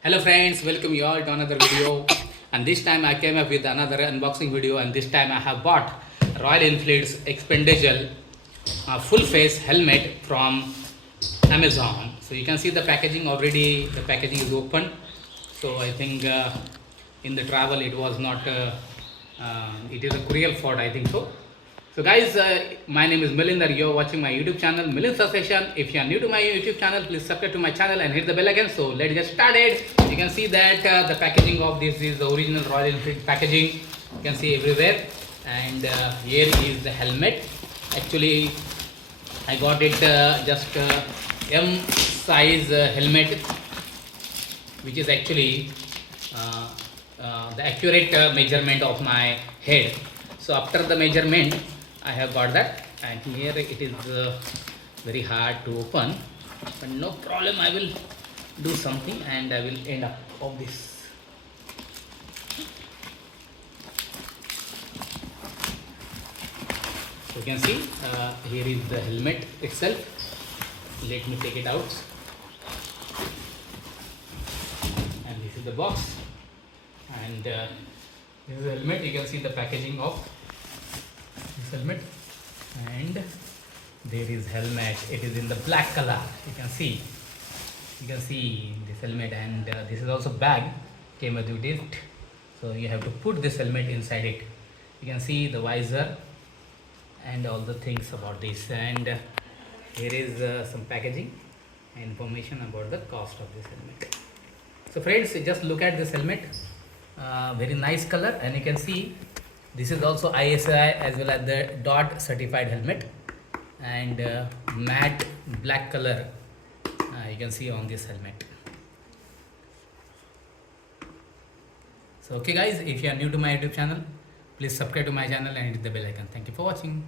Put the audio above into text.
Hello friends, welcome you all to another video, and this time I came up with another unboxing video, and this time I have bought Royal Enfield's Expendable full face helmet from Amazon. So you can see the packaging already, the packaging is open. So I think in the travel it was not, it is a courier fault, I think so. So guys, my name is Milinder. You're watching my YouTube channel, Milin's Session. If you are new to my YouTube channel, please subscribe to my channel and hit the bell again. So let's get started. You can see that the packaging of this is the original Royal Enfield packaging. You can see everywhere. And here is the helmet. Actually, I got it just M size helmet, which is actually the accurate measurement of my head. So after the measurement, I have got that, and here it is very hard to open, but no problem. I will do something and I will end up of this. So you can see here is the helmet itself. Let me take it out, and this is the box, and this is the helmet. You can see the packaging of this helmet, and there is helmet. It is in the black color. You can see this helmet, and this is also bag came with it. So you have to put this helmet inside it. You can see the visor and all the things about this, and here is some packaging and information about the cost of this helmet. So friends, just look at this helmet. Very nice color, and you can see this is also ISI as well as the DOT certified helmet, and matte black color you can see on this helmet. So okay guys, if you are new to my YouTube channel, please subscribe to my channel and hit the bell icon. Thank you for watching.